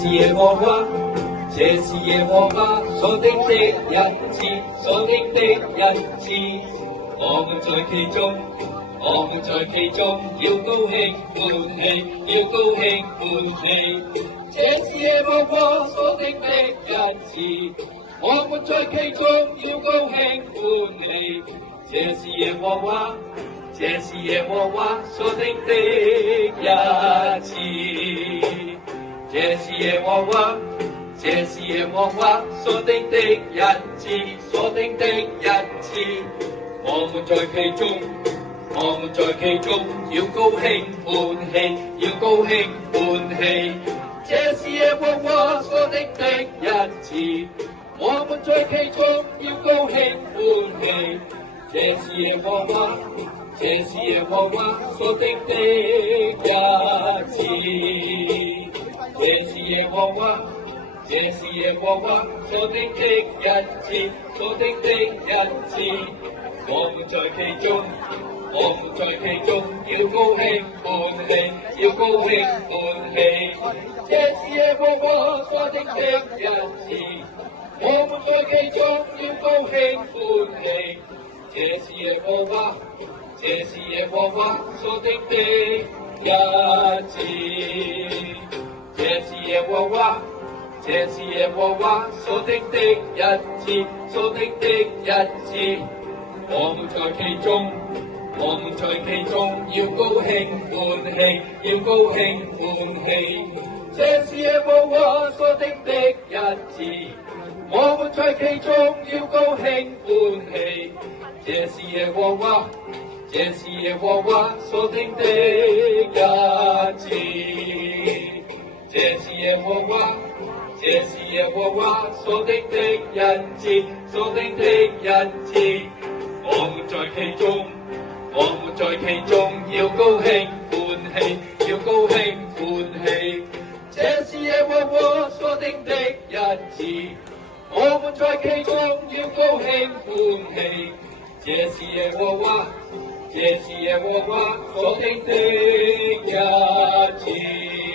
是耶和華，這是耶和華所定的日子，所定的日子，我們在其中，我們在其中要高興歡喜，要高興歡喜。這是耶和華所定的日子，我們在其中要高興歡喜。這是耶和華，這是耶和華所定的日子。這是耶和華，這是耶和華所定的日子，所定的日子。我們在其中，我們在其中要高興歡喜，要高興歡喜。這是耶和華所定的日子，我們在其中要高興歡喜。這是耶和華，這是耶和華所定的日子。這是耶和華，這是耶和華所定的日子，所定的日子。我們在其中，我們在其中要高興歡喜，要高興歡喜。這是耶和華所定的日子，我們在其中要高興歡喜。這是耶和華，這是耶和華所定的日子。這是耶和華，這是耶和華所定的日子，所定的日子。我們在其中，我們在其中要高興歡喜，要高興歡喜。這是耶和華所定的日子，我們在其中要高興歡喜。這是耶和華，這是耶和華所定的日子。這是耶和華，這是耶和華所定的日子，所定的日子。我們在其中，我們在其中要高興歡喜，要高興歡喜。這是耶和華所定的日子，我們在其中要高興歡喜。這是耶和華，這是耶和華所定的日子。